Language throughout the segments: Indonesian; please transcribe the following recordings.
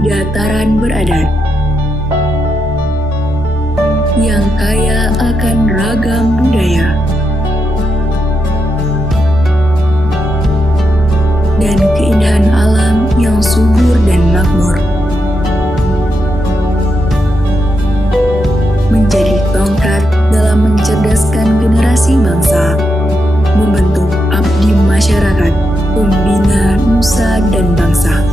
di dataran beradat, yang kaya akan ragam budaya dan keindahan alam yang subur dan makmur, menjadi tongkat dalam mencerdaskan generasi bangsa, membentuk abdi masyarakat, pembina nusa dan bangsa.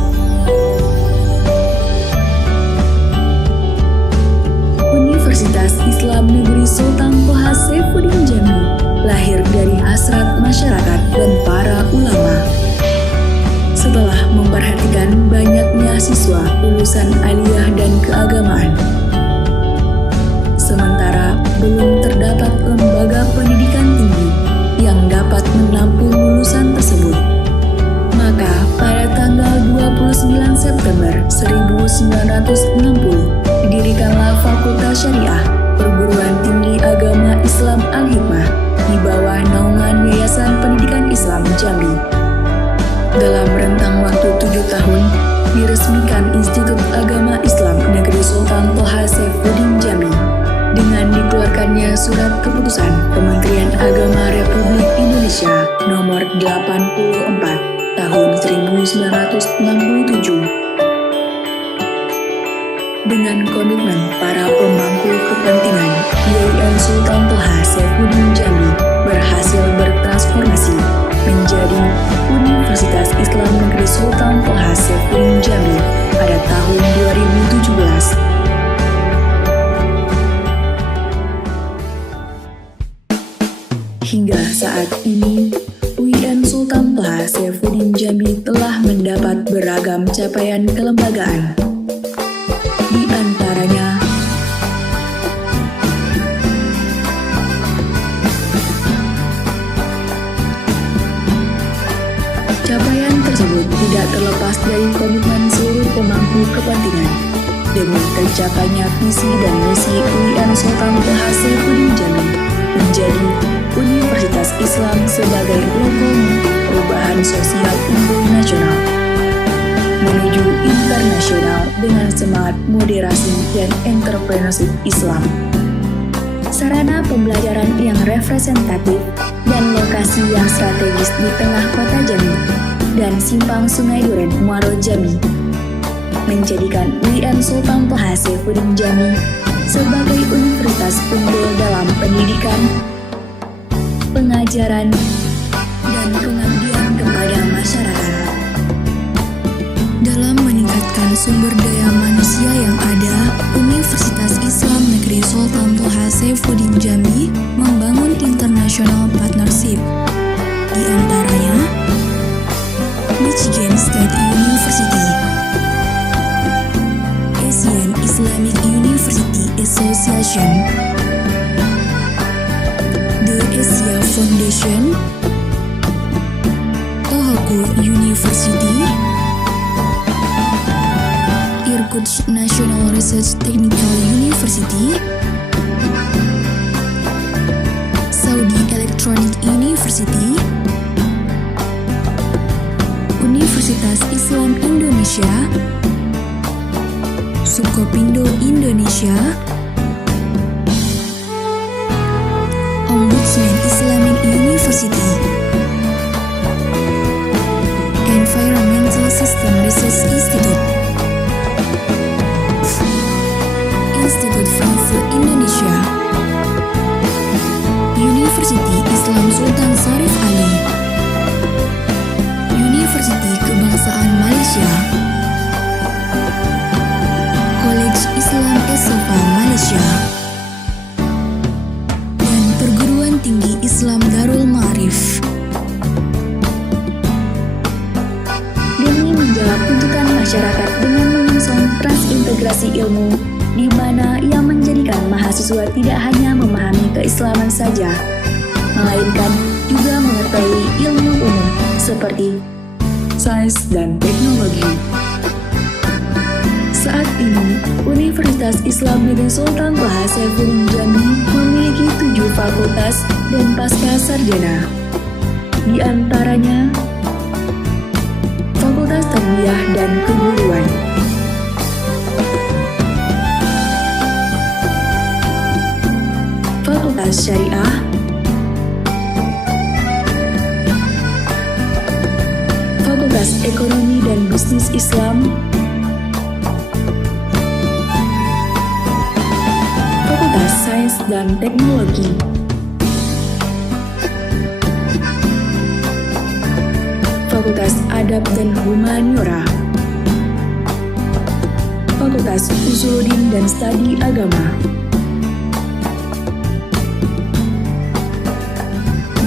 Universitas Islam Negeri Sultan Toha Saifuddin Jambi lahir dari hasrat masyarakat dan para ulama. Setelah memperhatikan banyaknya siswa lulusan aliyah dan keagamaan, sementara belum terdapat lembaga pendidikan tinggi yang dapat menampung lulusan tersebut, maka pada tanggal 29 September 1960 didirikanlah Fakultas Syariah Perguruan Tinggi Agama Islam Al-Hikmah di bawah naungan Yayasan Pendidikan Islam Jambi. Dalam rentang waktu 7 tahun, diresmikan Institut Agama Islam Negeri Sultan Toha Saifuddin Jambi dengan dikeluarkannya Surat Keputusan Kementerian Agama Republik Indonesia Nomor 84 Tahun 1967. Dengan komitmen para pemangku kepentingan, YIN Sultan Toha Saifuddin Jambi berhasil bertransformasi menjadi Universitas Islam Negeri Sultan Toha Saifuddin Jambi pada tahun 2017. Hingga saat ini, UIN Sultan Toha Saifuddin Jambi telah mendapat beragam capaian kelembagaan. Di antaranya, capaian tersebut tidak terlepas dari komitmen seluruh pemangku kepentingan demi tercapainya visi dan misi UIN Sultan Toha Saifuddin Jambi menjadi Universitas Islam sebagai logo perubahan sosial unggul nasional menuju internasional dengan semangat moderasi dan entrepreneurship Islam. Sarana pembelajaran yang representatif dan lokasi yang strategis di tengah kota Jambi dan simpang Sungai Duren, Muaro Jambi menjadikan UIN Sultan Toha Saifuddin Jambi sebagai universitas unggul dalam pendidikan, pengajaran, dan pengabdian kepada masyarakat. Dalam meningkatkan sumber daya manusia yang ada, Universitas Islam Negeri Sultan Toha Saifuddin Jambi membangun international partnership, di antaranya Michigan State University, Asian Islamic University Association, The Asia Foundation, Tohoku University, Irkutsk National Research Technical University, Saudi Electronic University, Universitas Islam Indonesia, Sukopindo Indonesia, Ombudsman Islamic University, Environmental System Research Institute, Institut France Indonesia, University Islam Sultan Syarif Ali, University Kebangsaan Malaysia, College Islam Esofa Malaysia, dan Perguruan Tinggi Islam Darul Ma'arif. Demi menjawab tuntutan masyarakat dengan menyongsong transintegrasi ilmu, di mana ia menjadikan mahasiswa tidak hanya memahami keislaman saja, melainkan juga mengetahui ilmu umum seperti sains dan teknologi. Saat ini, Universitas Islam Negeri Sultan Toha Saifuddin Jambi memiliki 7 fakultas dan pasca sarjana. Di antaranya Fakultas Tarbiyah dan Keguruan, Fakultas Syariah, Fakultas Ekonomi dan Bisnis Islam, Fakultas Sains dan Teknologi, Fakultas Adab dan Humaniora, Fakultas Usuluddin dan Studi Agama,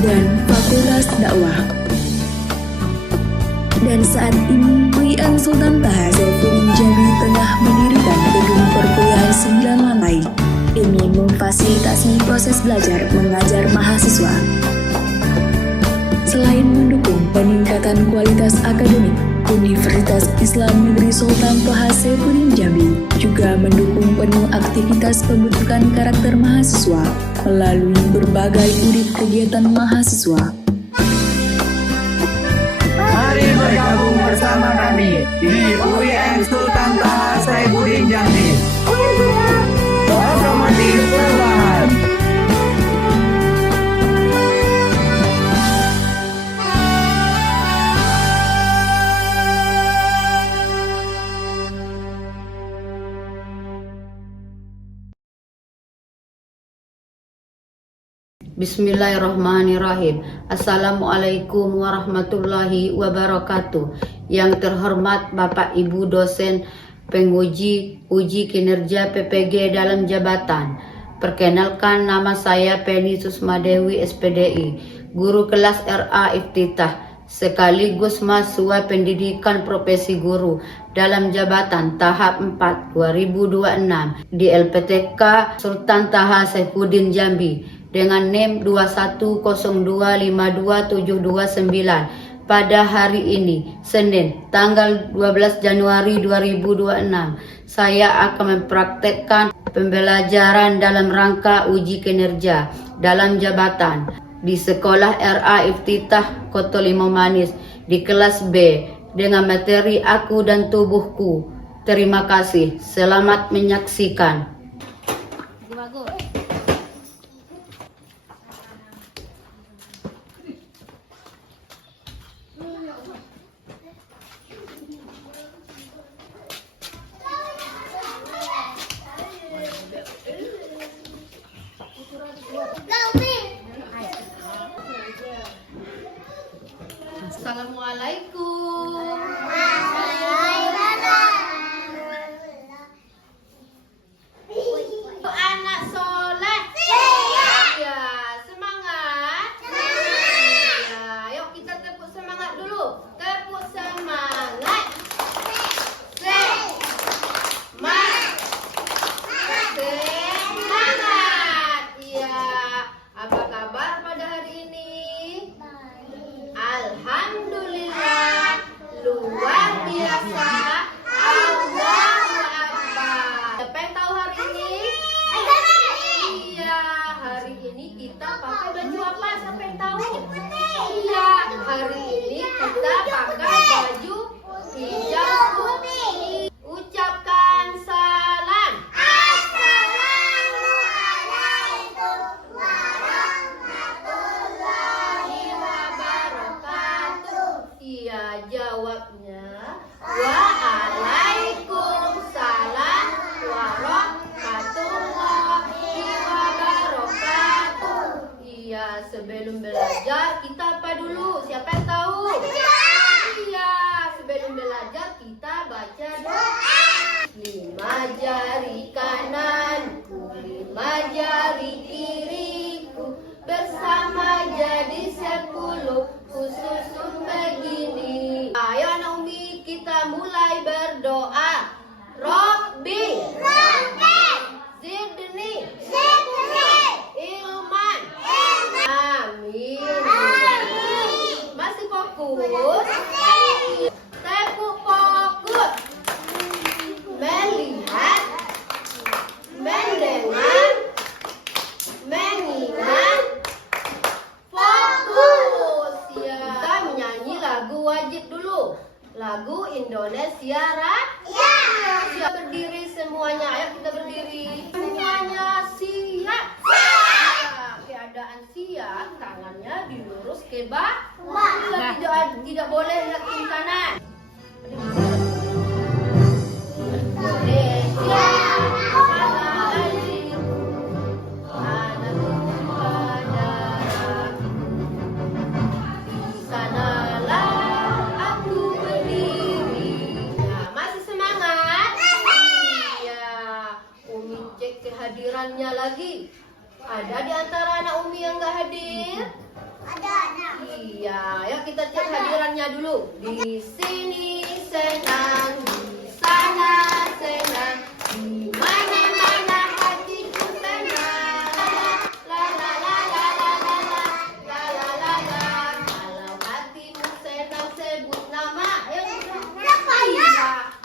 dan Fakultas Dakwah. Dan saat ini UIN Sultan Taha Saifuddin Jambi tengah mendirikan gedung perkuliahan 9 lantai demi memfasilitasi proses belajar mengajar mahasiswa. Selain mendukung peningkatan kualitas akademik, Universitas Islam Negeri Sultan Toha Saifuddin Jambi juga mendukung penuh aktivitas pembentukan karakter mahasiswa melalui berbagai unit kegiatan mahasiswa. Mari bergabung bersama kami di UIN Sultan Taha Saifuddin Jambi. Otomotif perubahan. Bismillahirrahmanirrahim. Assalamualaikum warahmatullahi wabarakatuh. Yang terhormat Bapak Ibu dosen penguji uji kinerja PPG dalam jabatan. Perkenalkan, nama saya Penny Susmadewi SPDI, guru kelas RA Iftitah, sekaligus mahasiswa pendidikan profesi guru dalam jabatan tahap 4 2026 di LPTK Sultan Taha Saifuddin Jambi dengan NIM 210252729 pada hari ini, Senin, tanggal 12 Januari 2026. Saya akan mempraktekkan pembelajaran dalam rangka uji kinerja dalam jabatan di Sekolah RA Iftitah Koto Limau Manis di kelas B dengan materi Aku dan Tubuhku. Terima kasih. Selamat menyaksikan. Assalamualaikum. Anak soleh. Ya, semangat. Ya, yuk kita tepuk semangat dulu. Tepuk semangat. Semangat. Ya, apa kabar pada hari ini? Alhamdulillah, luar biasa. Allahu Akbar. Siapa yang tahu hari ini? Iya, hari ini kita pakai baju apa? Siapa yang tahu? Iya, hari ini kita pakai baju hijau putih. Ucapkan salam. Assalamualaikum warahmatullahi wabarakatuh. Iya, jawabnya Waalaikumsalam warahmatullahi wabarakatuh. Iya, sebelum belajar kita apa dulu? Siapa yang tahu? Iya, sebelum belajar kita baca doa. 5 jari kananku, 5 jari kiriku, bersama jadi 10, kususun begini. Ayo anak Umi, kita mulai berdoa. Robbi Zidni Ilman. Amin. Masih fokus? Tepuk fokus. Melihat, mendengar, mengingat, fokus. Ya, kita tidak boleh lihat kiri kanan. Indonesia tanah airku, tanahku padaku. Di sanalah aku berdiri. Nah, masih semangat? Iya. Umi cek kehadirannya lagi. Ada di antara anak Umi yang nggak hadir? Ada. Iya, ya kita cek hadirannya dulu. Di sini senang, di sana senang, di mana-mana hatiku senang. La la la la la la la la la la la. Kalau hatimu senang sebut nama. Ayo. Iya.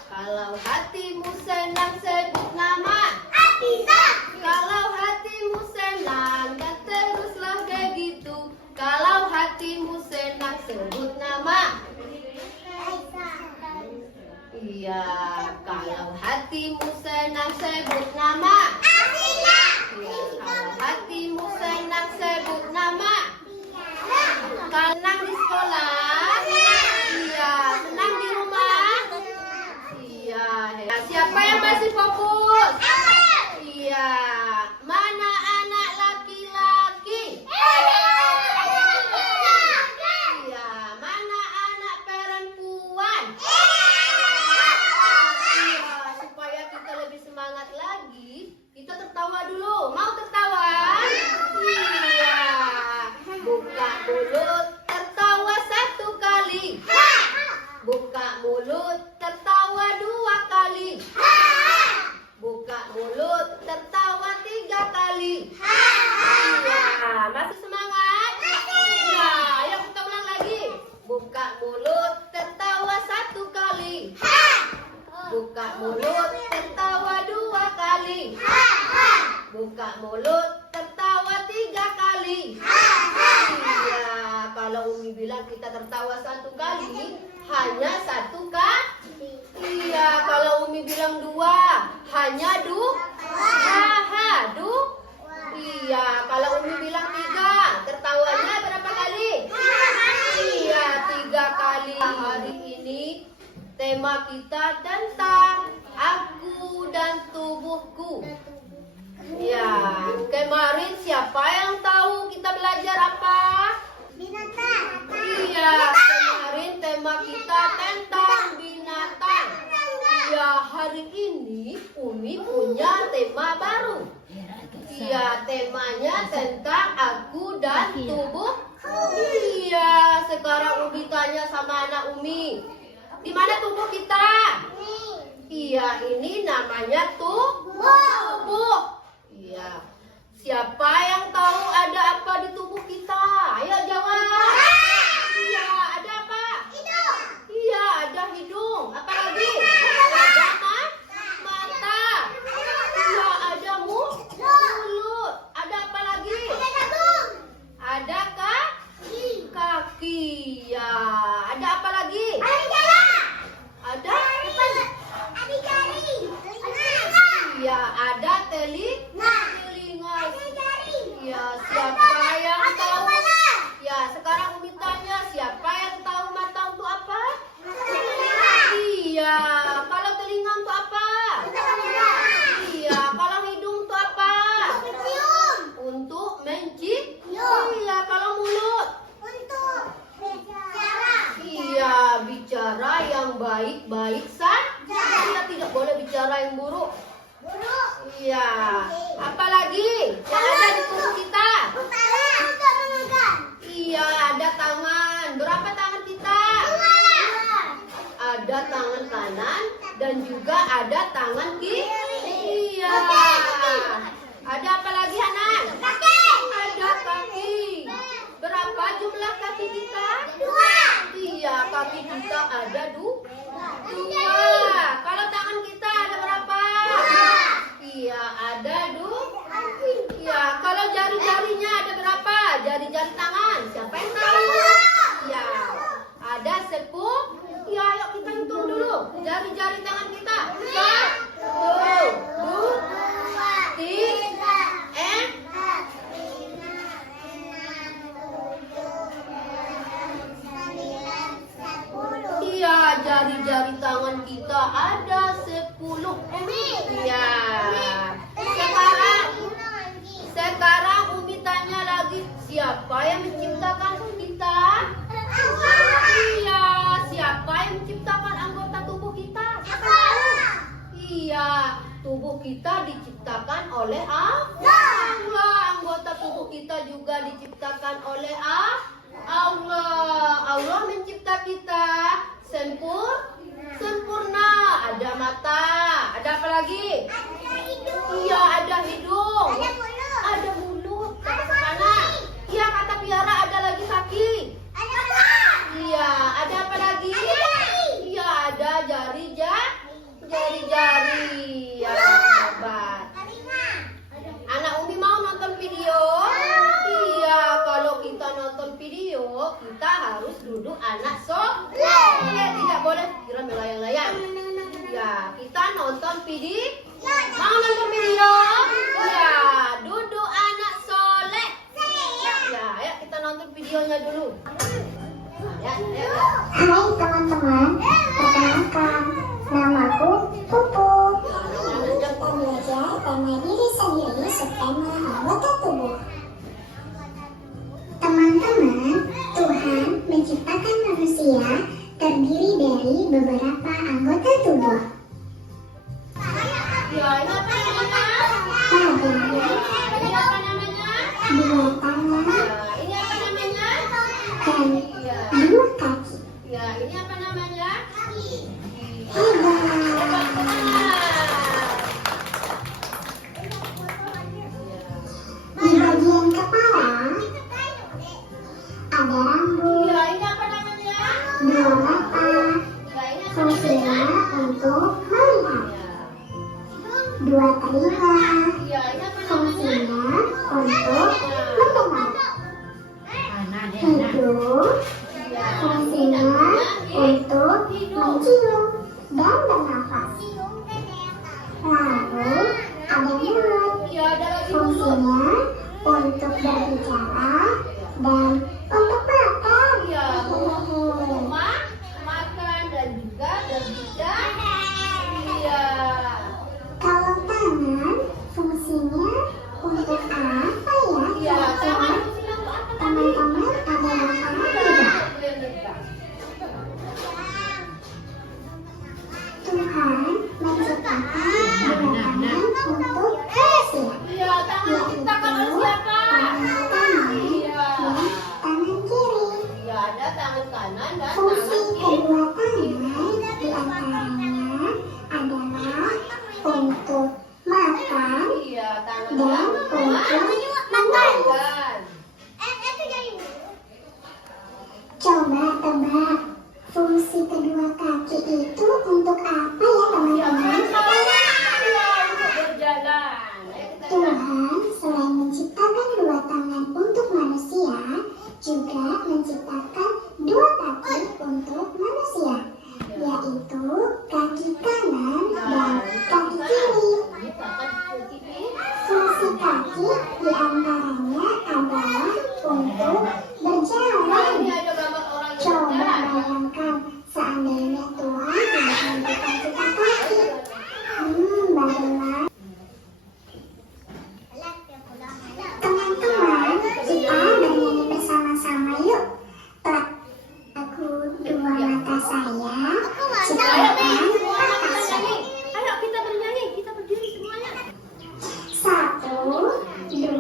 Kalau hatimu senang sebut nama. Kalau hatimu senang dan teruslah begitu. Kalau hatimu senang sebut nama. Iya, kalau hatimu senang sebut nama. Iya, kalau hatimu senang sebut nama. Kalau senang di sekolah. Iya, senang di rumah. Iya, siapa yang masih fokus? Iya, mana anak laki-laki? Iya, mana anak perempuan? Iya, supaya kita lebih semangat lagi, kita tertawa dulu. Mau tertawa? Iya. Buka mulut, tertawa 1 kali. Buka mulut, tertawa 2 kali. Buka mulut, tertawa 3 kali. Iya, masih semangat? Iya, ayo kita ulang lagi. Buka mulut, tertawa 1 kali. Buka mulut, tertawa 2 kali. Buka mulut, tertawa 3 kali. Iya, kalau Umi bilang kita tertawa 1 kali, hanya 1 kali. Iya, kalau Umi bilang 2, hanya Iya, kalau Umi bilang 3, tertawanya berapa kali? Iya, 3 kali. Hari ini tema kita tentang aku dan tubuhku. Ya, kemarin siapa yang tahu kita belajar apa? Binatang. Iya, kemarin tema kita tentang binatang. Ya, hari ini Umi punya tema baru. Iya, temanya tentang aku dan tubuh. Iya, sekarang Umi tanya sama anak Umi, di mana tubuh kita? Iya, ini namanya tubuh. Iya. Siapa yang tahu ada apa di tubuh kita? Ayo jawab. Iya, ada apa? Hidung. Iya, ada hidung. Apa lagi? Ada mata. Iya, ada mulut. Ada apa lagi? Ada kaki. Ya, ada apa lagi? Ada iya, ada telinga. Ya, siapa yang tahu? Ya, sekarang Umi tanya, siapa yang tahu mata untuk apa? Iya, kalau telinga untuk apa? Iya, kalau hidung untuk apa? Untuk mencium. Iya, kalau mulut? Iya, bicara yang baik-baik saja. Kita tidak boleh bicara yang buruk. Iya, apalagi yang ada di tubuh kita? Iya, ada tangan. Berapa tangan kita? Ada tangan kanan dan juga ada tangan kiri. Iya. Ada apa lagi, Hanan? Ada kaki. Berapa jumlah kaki kita? Iya, kaki kita ada dua. Kalau tangan kita ada berapa? Iya, ada dua. Iya, kalau jari-jarinya ada berapa? Jari-jari tangan. Siapa yang tahu? Iya, ada 10. Iya, ayo kita hitung dulu. Jari-jari tangan kita. 1, 2, 3, 4, 5, 6, 7, 8, 9, 10. kita diciptakan oleh Allah. Anggota tubuh kita juga diciptakan oleh Allah. Allah mencipta kita sempurna. Ada mata, ada apa lagi? Iya, ada hidung, ada mulut, kata kanan. Iya, kata Piara, ada lagi kaki. Iya, ada apa lagi? Iya, ada jari-jari. Ya, sahabat. Anak Umi mau nonton video? Iya, kalau kita nonton video, kita harus duduk anak tidak boleh kira melayang-layang. Ya, kita nonton video. Mau nonton video? Ya, duduk anak soleh. Ya, ayo kita nonton videonya dulu. Ya. Hai teman-teman, perkenalkan, namaku Puput. Kita belajar tema diri sendiri subtema anggota tubuh. Teman-teman, Tuhan menciptakan manusia terdiri dari beberapa anggota tubuh. Ya, ini apa namanya? Ada Ini apa namanya? 2 tangan Ya, ini apa namanya? dan Ya. 2 kaki. Ya, ini apa namanya? Hebat. Di bagian kepala ada rambut, Ya, ini apa namanya? 2 mata, Ya, ini apa fungsinya namanya? untuk melihat. 2 telinga, Ya, ini apa namanya? fungsinya untuk mendengar. Hidung, Ya, fungsinya untuk mencium dan bernafas. Lalu ada mulut, ya, ada lagi mulut. fungsinya untuk berbicara dan untuk makan. Ya, makan dan juga berbicara. Iya. Kalau tangan, fungsinya untuk apa ya? Iya, tangan Kira-kira fungsinya untuk apa tadi? teman-teman ada yang tahu tidak? Tuhan menciptakan 2 tangan untuk manusia, Iya, tangan diciptakan oleh siapa? tangan kanan Iya. dan tangan kiri. Ya, ada tangan kanan dan Fungsi tangan kiri. kedua tangan diantaranya adalah untuk makan Iya, tangan dan untuk makan. Coba tebak, fungsi kedua kaki itu untuk apa ya Ya, teman-teman? ya, untuk berjalan. Ayo kita Tuhan selain menciptakan 2 tangan untuk manusia, juga menciptakan 2 kaki untuk manusia, yaitu kaki kanan dan kaki kiri. Fungsi kaki diantaranya adalah untuk berjalan. Ini ada gambar orang yang Coba berjalan. bayangkan seandainya Tuhan tidak memberikan kita kaki. Bagaimana? Teman-teman, kita bernyanyi bersama-sama yuk. Pelak aku 2 mata saya, ciptakan mata saya. Ayo kita bernyanyi, kita berdiri semuanya. 1, 2, 3.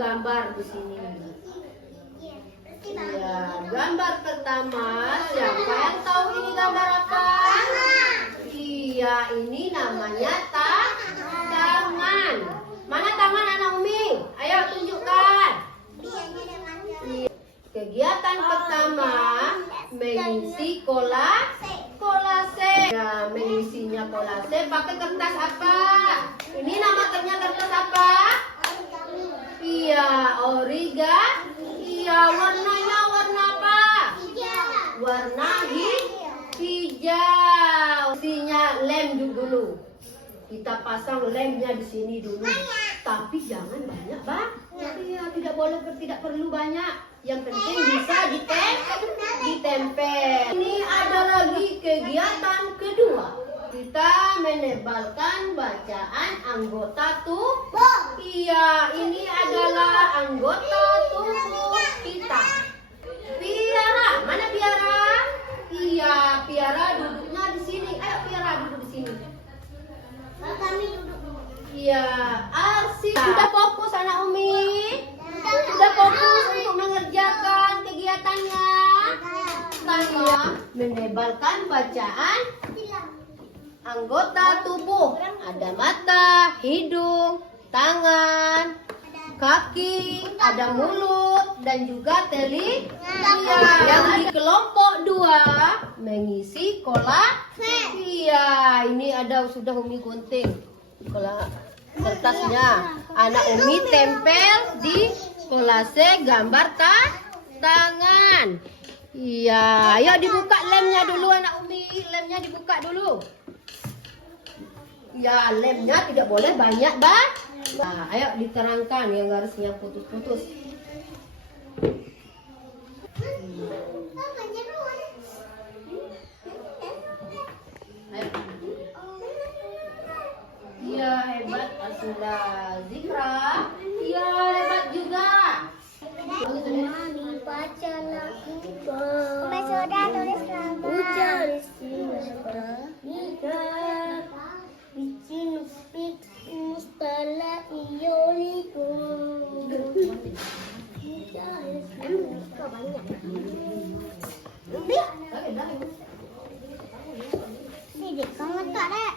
gambar di sini. Ya, gambar pertama, siapa yang tahu ini gambar apa? Iya, ini namanya tangan. Mana tangan anak Umi? Ayo tunjukkan. Kegiatan pertama mengisi kolase. Ya, mengisinya kolase pakai kertas apa? Ini nama kertas apa? Iya, origami. Iya, warnanya warna apa? Warna hijau. Isinya lem dulu. Kita pasang lemnya di sini dulu. Tapi jangan banyak, Bang. Iya, tidak perlu banyak. Yang penting bisa ditempel. Ini ada lagi kegiatan kedua. Kita menebalkan bacaan anggota tubuh. Iya, ini adalah anggota tubuh kita. Piara, mana Piara? Iya, Piara duduknya di sini. Ayo Piara duduk di sini. Kami duduk dulu. Iya, Arsi. Sudah fokus anak Umi? Sudah fokus untuk mengerjakan kegiatannya? Saya menebalkan bacaan anggota tubuh. Ada mata, hidung, tangan, kaki, ada mulut, dan juga telinga. Yang di kelompok 2 mengisi kolase. Iya, ini ada sudah Umi gunting kertasnya. Anak Umi tempel di kolase gambar tangan. Iya, ayo dibuka lemnya dulu anak Umi. Lemnya dibuka dulu. Ya, lemnya tidak boleh banyak, Bang. Nah, ayo diterangkan yang garisnya putus-putus. Iya, hebat Asunda Zikra. Iya, hebat juga. Mami baca lagu Mbak Soda tulis nama. Ucap bikin speak mustala ioliku. Banyak. Ini kamu tak dek.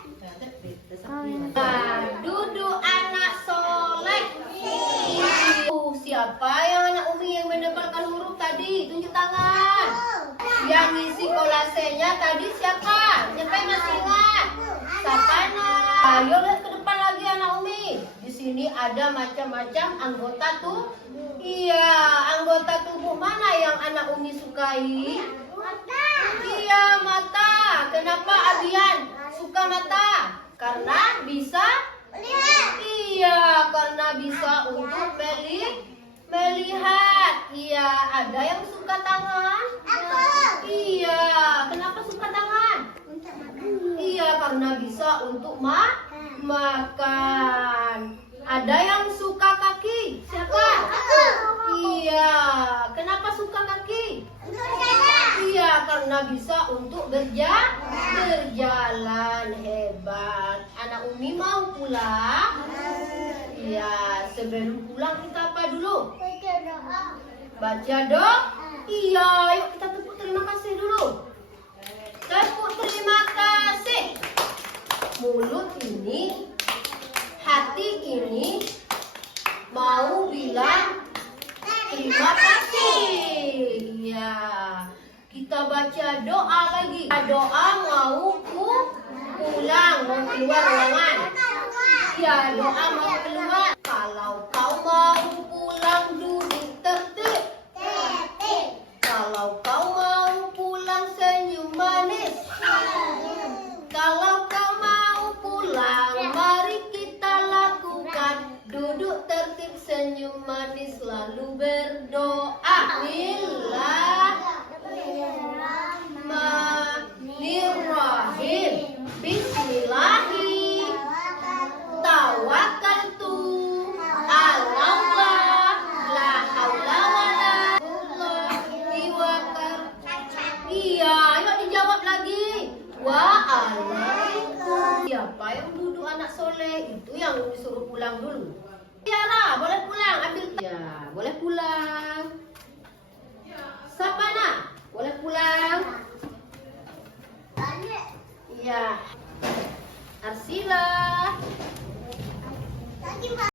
Duduk anak soleh. Siapa yang anak Umi yang menebalkan huruf tadi? Tunjuk tangan. Yang ngisi kolasenya tadi siapa? Siapa yang masih ingat? Sapana. Ayo lihat ke depan lagi anak Umi. Di sini ada macam-macam anggota tubuh. Iya, anggota tubuh mana yang anak Umi sukai? Mata. Iya, mata. Kenapa Abian suka mata? Karena bisa Lihat. Iya, karena bisa untuk melihat. Iya, ada yang suka tangan? Aku. Iya, kenapa suka tangan? Untuk makan. Iya, karena bisa untuk makan. Ada yang suka kaki? Siapa? Aku. Iya, kenapa suka kaki? Untuk jalan. Iya, karena bisa untuk berjalan. Hebat. Anak Umi mau pulang? Iya, sebelum pulang kita apa dulu? Baca doa. Baca doa? Iya, yuk kita tepuk terima kasih dulu. Tepuk terima kasih. Mulut ini, hati ini mau bilang terima kasih. Iya, kita baca doa lagi. Doa mau pulang, mau keluar ruangan. Iya, doa mau keluar. Kalau kau mau pulang duduk tertib. Kalau kau mau pulang senyum manis. Kalau kau mau pulang, mari kita lakukan. Duduk tertib, senyum manis, lalu berdoa. Bismillahirrahmanirrahim. Bismillahirrahmanirrahim. Tawakkaltu ala Allah, la haula wala quwwata. Iya, ayo dijawab lagi. Waalaikumsalam. Siapa yang duduk anak soleh? Itu yang disuruh pulang dulu. Tiara, boleh pulang, ambil. Ya, boleh pulang. Sapana, boleh pulang. Iya. Arsila.